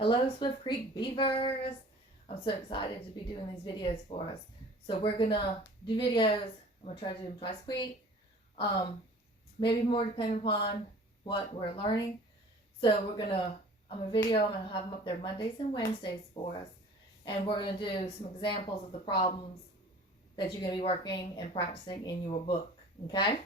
Hello, Swift Creek Beavers. I'm so excited to be doing these videos for us. So we're gonna do videos. I'm gonna try to do them twice a week. Maybe more depending upon what we're learning. So I'm gonna have them up there Mondays and Wednesdays for us. And we're gonna do some examples of the problems that you're gonna be working and practicing in your book, okay?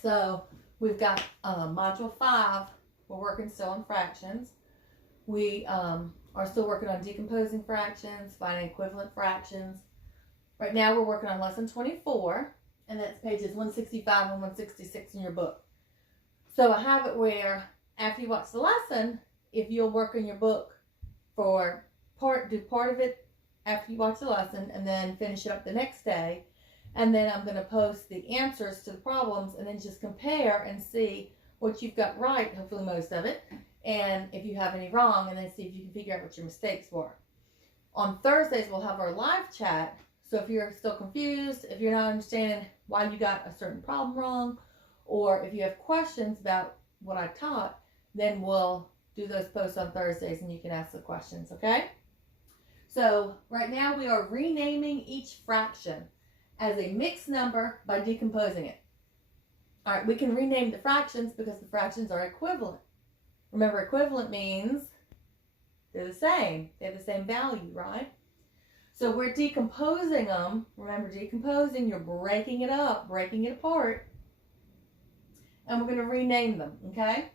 So we've got module 5. We're working still on fractions. We are still working on decomposing fractions, finding equivalent fractions. Right now we're working on lesson 24, and that's pages 165 and 166 in your book. So I have it where after you watch the lesson, if you'll work in your book for do part of it after you watch the lesson and then finish it up the next day. And then I'm going to post the answers to the problems and then just compare and see what you've got right, hopefully most of it, and if you have any wrong, and then see if you can figure out what your mistakes were. On Thursdays, we'll have our live chat. So if you're still confused, if you're not understanding why you got a certain problem wrong, or if you have questions about what I taught, then we'll do those posts on Thursdays and you can ask the questions, okay? So right now we are renaming each fraction as a mixed number by decomposing it. All right, we can rename the fractions because the fractions are equivalent. Remember, equivalent means they're the same. They have the same value, right? So we're decomposing them. Remember, decomposing, you're breaking it up, breaking it apart. And we're going to rename them, okay?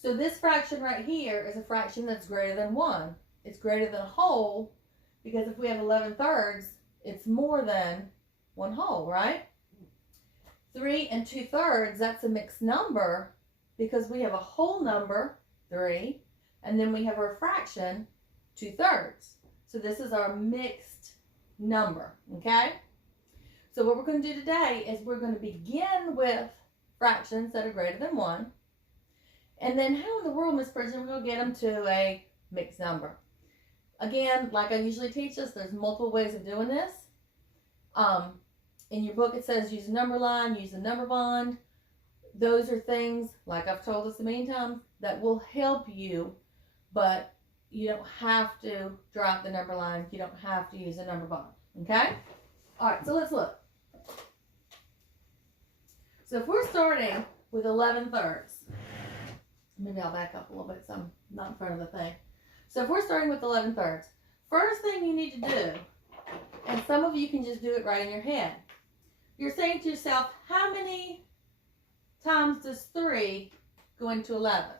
So this fraction right here is a fraction that's greater than 1. It's greater than a whole because if we have 11/3, it's more than 1 whole, right? 3 and 2/3, that's a mixed number because we have a whole number, 3, and then we have our fraction, 2/3. So this is our mixed number, okay? So what we're going to do today is we're going to begin with fractions that are greater than 1. And then how in the world, Miss Bridget, we're going to get them to a mixed number? Again, like I usually teach us, there's multiple ways of doing this. In your book, it says use a number line, use a number bond. Those are things, like I've told us a million times, that will help you, but you don't have to draw out the number line. You don't have to use a number bond, okay? All right, so let's look. So if we're starting with 11/3, maybe I'll back up a little bit so I'm not in front of the thing. So if we're starting with 11/3, first thing you need to do, and some of you can just do it right in your head, you're saying to yourself, how many times does 3 go into 11?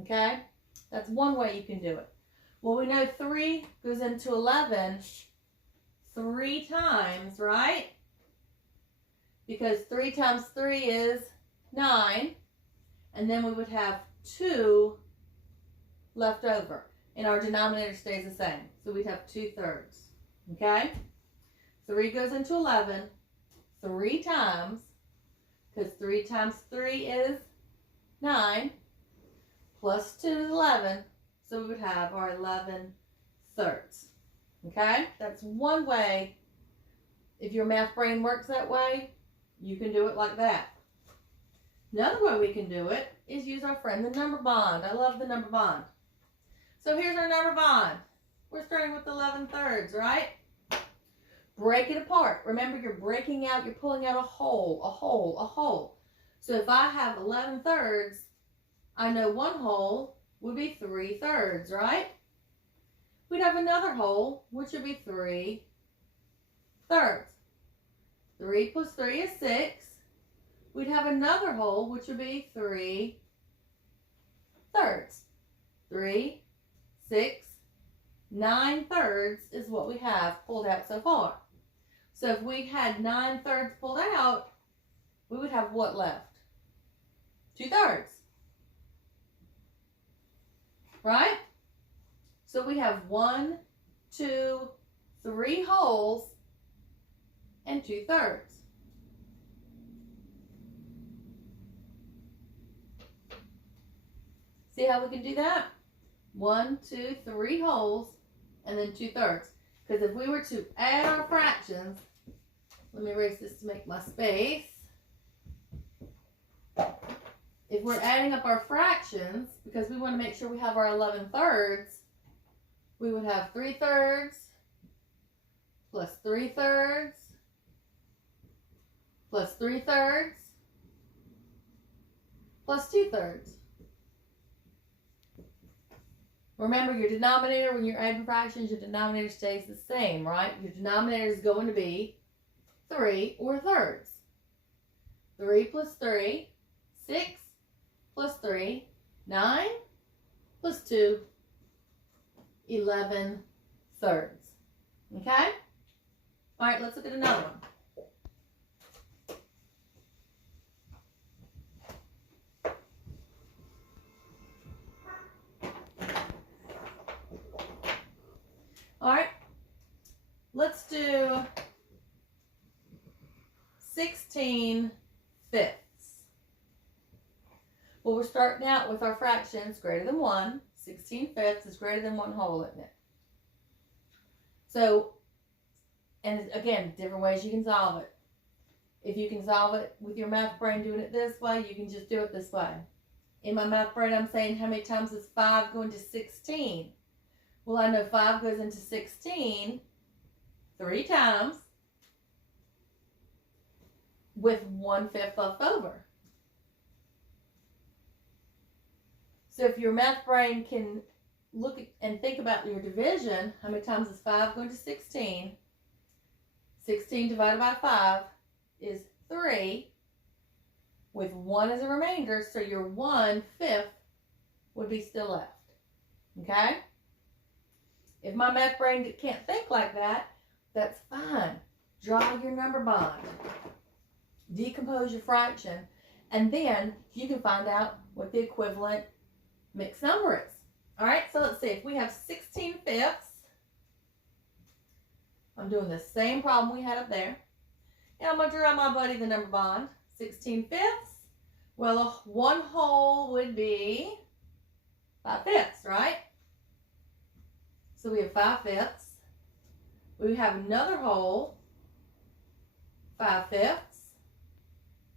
Okay? That's one way you can do it. Well, we know 3 goes into 11 3 times, right? Because 3 times 3 is 9. And then we would have 2 left over. And our denominator stays the same. So we'd have 2/3. Okay? 3 goes into 11 3 times, because 3 times 3 is 9, plus 2 is 11, so we would have our 11/3. Okay? That's one way. If your math brain works that way, you can do it like that. Another way we can do it is use our friend, the number bond. I love the number bond. So here's our number bond. We're starting with 11/3, right? Break it apart. Remember, you're breaking out, you're pulling out a whole, a whole, a whole. So if I have 11/3, I know 1 whole would be 3/3, right? We'd have another whole, which would be 3/3. 3 plus 3 is 6. We'd have another whole, which would be 3/3. 3, 6, 9/3 is what we have pulled out so far. So if we had 9/3 pulled out, we would have what left? 2/3. Right? So we have 1, 2, 3 wholes and 2/3. See how we can do that? 1, 2, 3 wholes and then 2/3. Because if we were to add our fractions, let me erase this to make my space. if we're adding up our fractions, because we want to make sure we have our 11/3, we would have 3/3 plus 3/3 plus 3/3 plus 2/3. Remember, your denominator, when you're adding fractions, your denominator stays the same, right? Your denominator is going to be 3 or thirds. 3 plus 3, 6 plus 3, 9 plus 2, 11 thirds. Okay? All right, let's look at another one. All right, let's do 16 fifths. Well, we're starting out with our fractions greater than 1. 16 fifths is greater than 1 whole, isn't it? So, and again, different ways you can solve it. If you can solve it with your math brain doing it this way, you can just do it this way. In my math brain, I'm saying how many times is 5 going to 16? Well, I know 5 goes into 16 3 times with 1/5 left over. So if your math brain can look at and think about your division, how many times is 5 going to 16? 16 divided by 5 is 3 with 1 as a remainder, so your 1/5 would be still left. Okay? If my math brain can't think like that, that's fine. Draw your number bond. Decompose your fraction. And then you can find out what the equivalent mixed number is. All right, so let's see. If we have 16 fifths, I'm doing the same problem we had up there. And I'm going to draw my buddy the number bond. 16 fifths. Well, 1 whole would be 5 fifths, right? So we have 5 fifths. We have another whole, 5 fifths.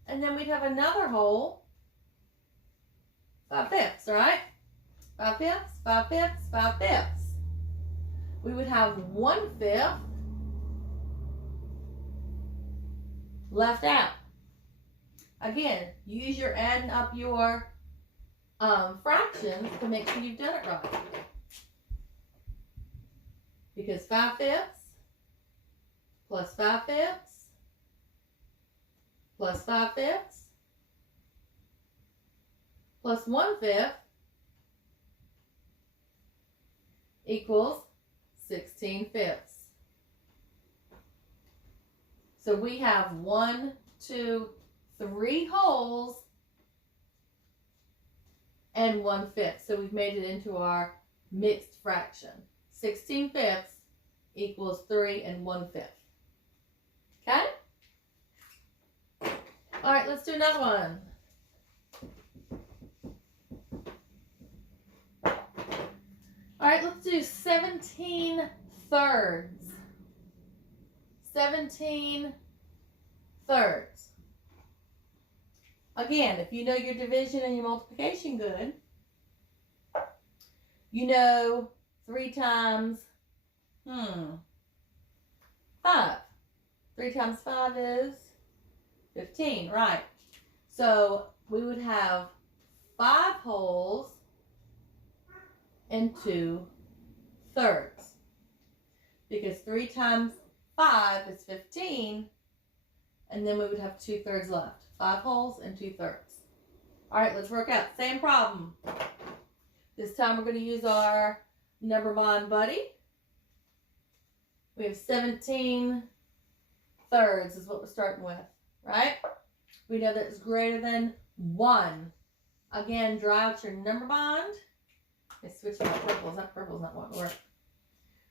And then we'd have another whole, 5 fifths, right? 5 fifths, 5 fifths, 5 fifths. We would have 1/5 left out. Again, use your adding up your fractions to make sure you've done it right. Because 5 fifths plus 5 fifths plus 5 fifths plus 1/5 equals 16 fifths. So we have 1, 2, 3 wholes and 1/5. So we've made it into our mixed fraction. 16 fifths equals 3 and 1/5. Okay? All right, let's do another one. All right, let's do 17 thirds. 17 thirds. Again, if you know your division and your multiplication good, you know 3 times 5. 3 times 5 is 15, right? So we would have 5 wholes and 2 thirds. Because 3 times 5 is 15, and then we would have 2 thirds left. 5 wholes and 2 thirds. All right, let's work out. Same problem. This time we're going to use our number bond buddy. We have 17 thirds is what we're starting with, right? We know that it's greater than 1. Again, draw out your number bond. Let's switch my purples. That purple's not wanting to work.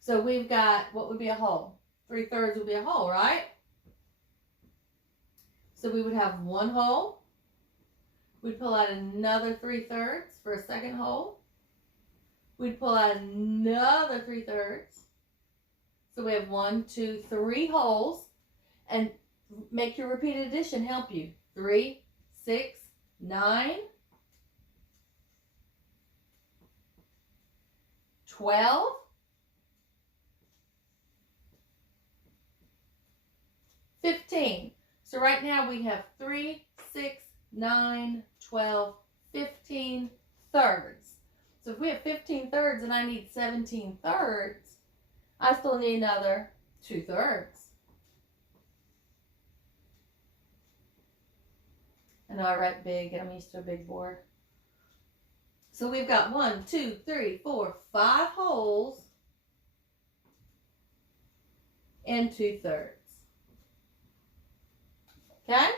So we've got, what would be a whole? 3 thirds would be a whole, right? So we would have 1 whole. We'd pull out another 3 thirds for a second whole. We'd pull out another 3 thirds. So we have 1, 2, 3 wholes. And make your repeated addition help you. 3, 6, 9, 12. 15. So right now we have 3, 6, 9, 12, 15 thirds. So if we have 15 thirds and I need 17 thirds, I still need another 2 thirds. I know I write big and I'm used to a big board. So we've got 1, 2, 3, 4, 5 wholes and 2 thirds. Okay?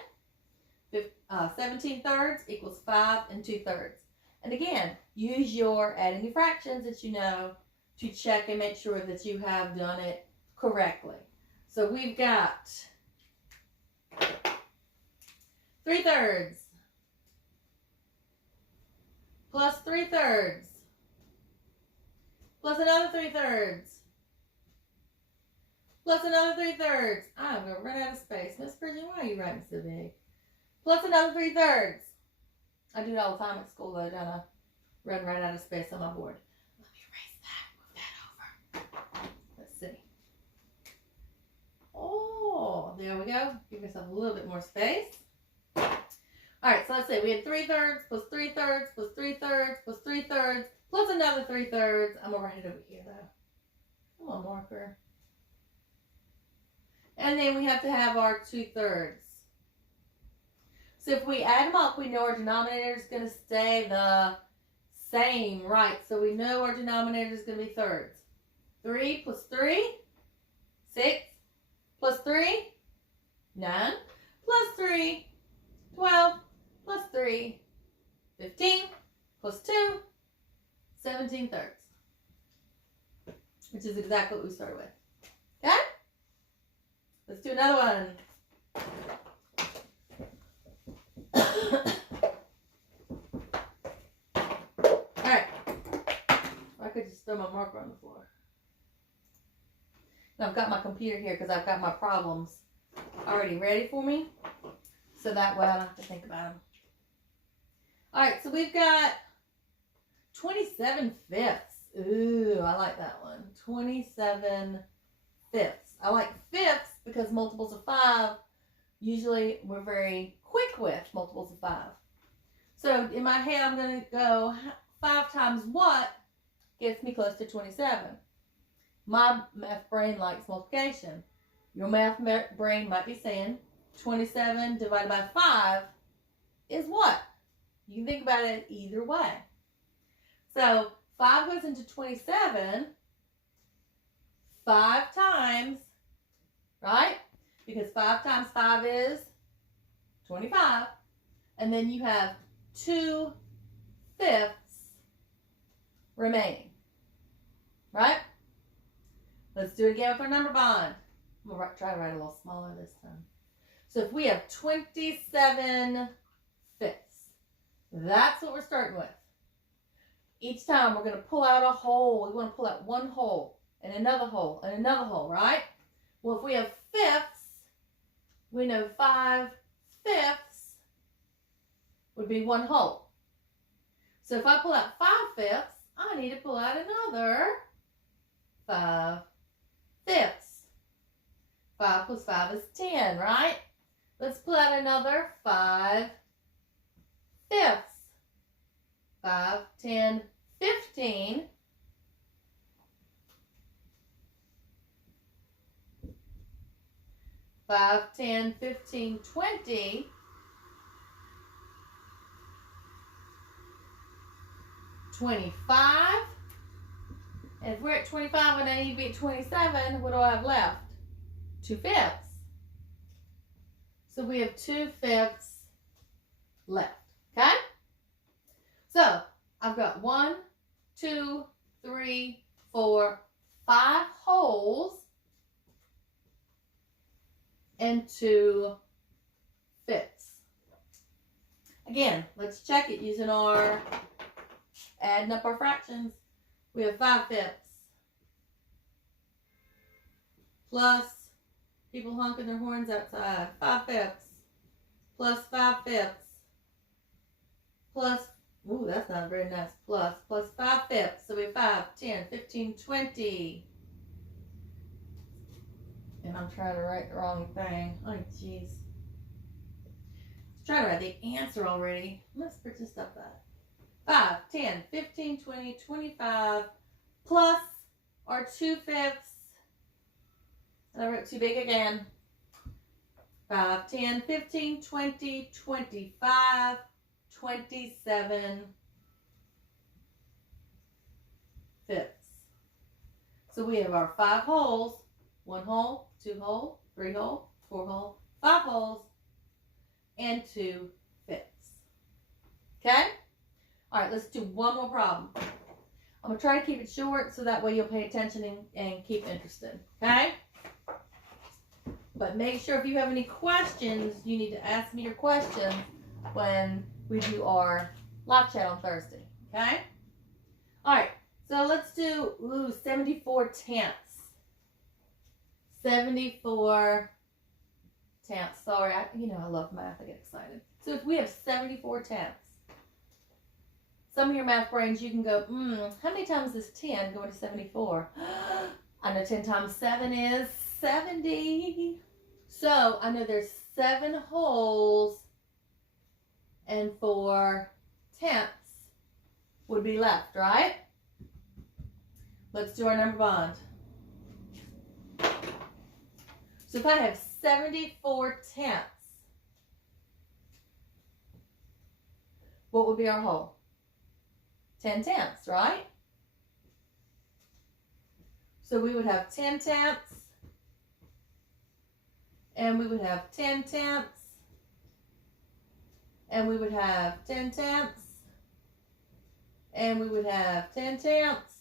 17 thirds equals 5 and 2 thirds. And again, use your adding your fractions that you know to check and make sure that you have done it correctly. So we've got 3 thirds plus 3 thirds plus another 3 thirds plus another 3 thirds. I'm going to run out of space. Miss Bridget, why are you writing so big? Plus another 3 thirds. I do it all the time at school though, don't I? Run right out of space on my board. Let me erase that. Move that over. Let's see. Oh, there we go. Give yourself a little bit more space. Alright, so let's say we had 3 thirds plus 3 thirds plus 3 thirds plus 3 thirds plus another 3 thirds. I'm going to write it over here though. Come on, marker. And then we have to have our 2 thirds. So if we add them up, we know our denominator is going to stay the same, right? So we know our denominator is going to be thirds. 3 plus 3, 6 plus 3, 9 plus 3, 12 plus 3, 15 plus 2, 17 thirds. Which is exactly what we started with. Okay? Let's do another one. Alright. I could just throw my marker on the floor. Now I've got my computer here because I've got my problems already ready for me. So that way I don't have to think about them. Alright, so we've got 27 fifths. Ooh, I like that one. 27 fifths. I like fifths because multiples of 5, usually we're very quick with multiples of 5. So in my head, I'm going to go 5 times what gets me close to 27. My math brain likes multiplication. Your math brain might be saying 27 divided by 5 is what? You can think about it either way. So 5 goes into 27 5 times, right? Because 5 times 5 is 25. And then you have 2 fifths remaining, right? Let's do it again with our number bond. I'm going to try to write a little smaller this time. So if we have 27 fifths, that's what we're starting with. Each time we're going to pull out a hole. We want to pull out one hole and another hole and another hole, right? Well, if we have fifths, we know 5 fifths would be one hole. So if I pull out 5 fifths, I need to pull out another 5 fifths. 5 plus 5 is 10, right? Let's pull out another 5 fifths. 5, 10, 15. 5, 10, 15, 20. 25. And if we're at 25 and I need to be at 27, what do I have left? 2 fifths. So we have 2 fifths left. Okay? So I've got 1, 2, 3, 4, 5 holes and 2 fifths. Again, let's check it using our adding up our fractions. We have 5 fifths plus people honking their horns outside. 5 fifths plus 5 fifths plus Ooh, that's not a very nice plus. Plus 5/5. So we have 5, 10, 15, 20. And I'm trying to write the wrong thing. Oh, jeez. Trying to write the answer already. Let's print this stuff up. 5, 10, 15, 20, 25 plus our 2/5. And I wrote too big again. 5, 10, 15, 20, 25, 27 fifths. So we have our 5 holes. 1 hole, 2 hole, 3 hole, 4 hole, 5 holes, and 2 fifths. Okay? All right, let's do one more problem. I'm going to try to keep it short so that way you'll pay attention and keep interested. Okay? But make sure if you have any questions, you need to ask me your questions when we do our live chat on Thursday. Okay? All right, so let's do 74 tenths. 74 tenths. Sorry, I love math. I get excited. So if we have 74 tenths, some of your math brains, you can go, how many times is 10 going to 74? I know 10 times 7 is 70. So I know there's 7 holes and 4 tenths would be left, right? Let's do our number bond. So if I have 74 tenths, what would be our hole? 10 tenths, right? So we would have 10 tenths, and we would have 10 tenths, and we would have 10 tenths, and we would have 10 tenths,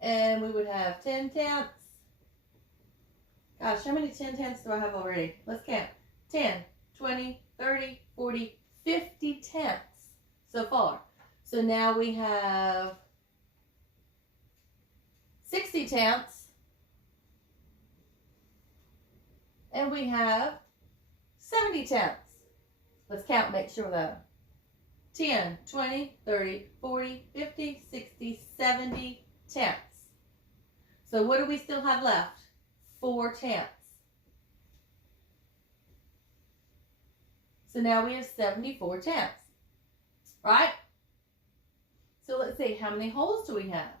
and we would have 10 tenths. Gosh, how many 10 tenths do I have already? Let's count. 10, 20, 30, 40, 50 tenths so far. So now we have 60 tenths. And we have 70 tenths. Let's count, make sure though. 10, 20, 30, 40, 50, 60, 70 tenths. So what do we still have left? 4 tenths. So now we have 74 tenths, right? So let's see, how many holes do we have?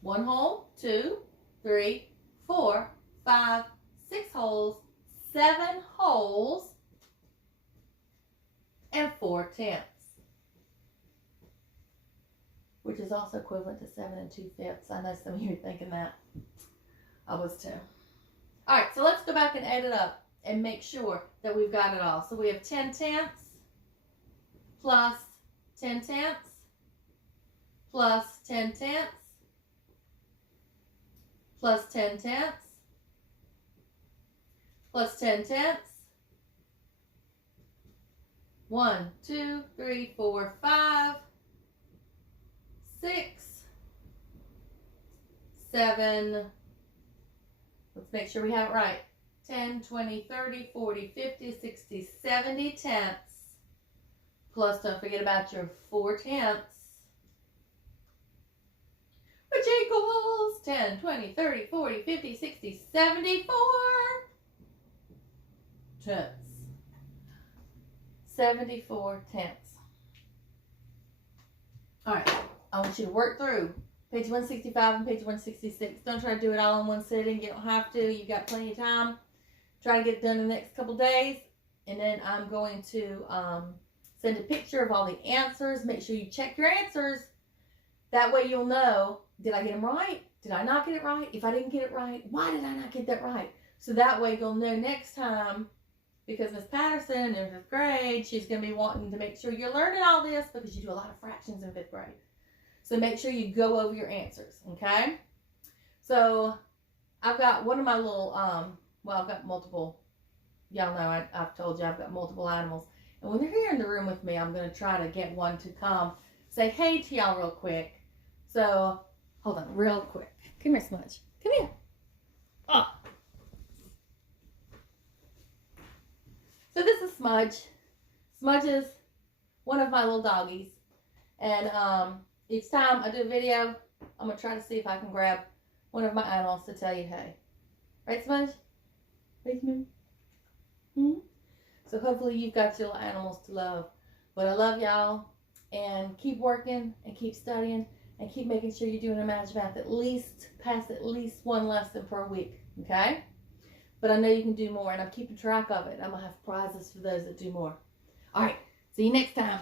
1 hole, 2, 3, 4, 5, 6 holes, 7 holes, and 4 tenths, which is also equivalent to 7 2/5. I know some of you are thinking that. I was too. All right, so let's go back and add it up and make sure that we've got it all. So we have 10 tenths plus 10 tenths plus 10 tenths plus 10 tenths plus 10 tenths. 1, 2, 3, 4, 5, 6, 7. Let's make sure we have it right. 10, 20, 30, 40, 50, 60, 70 tenths. Plus, don't forget about your 4 tenths. Which equals 10, 20, 30, 40, 50, 60, 74 tenths. 74 tenths. All right, I want you to work through page 165 and page 166. Don't try to do it all in one sitting. You don't have to. You've got plenty of time. Try to get it done in the next couple days. And then I'm going to send a picture of all the answers. Make sure you check your answers. That way you'll know, did I get them right? Did I not get it right? If I didn't get it right, why did I not get that right? So that way you'll know next time, because Miss Patterson in 5th grade, she's going to be wanting to make sure you're learning all this because you do a lot of fractions in 5th grade. So make sure you go over your answers, okay? So I've got one of my little, well, I've got multiple, y'all know I've told you I've got multiple animals. And when they're here in the room with me, I'm going to try to get one to come say hey to y'all real quick. So, hold on, real quick. Come here, Smudge. Come here. Oh. So this is Smudge. Smudge is one of my little doggies. And each time I do a video, I'm going to try to see if I can grab one of my animals to tell you hey. Right, Smudge? Right, Smudge? Hmm? So hopefully you've got your little animals to love. But I love y'all. And keep working and keep studying and keep making sure you're doing a Imagine Math pass at least one lesson per week. Okay? But I know you can do more, and I'm keeping track of it. I'm going to have prizes for those that do more. All right. See you next time.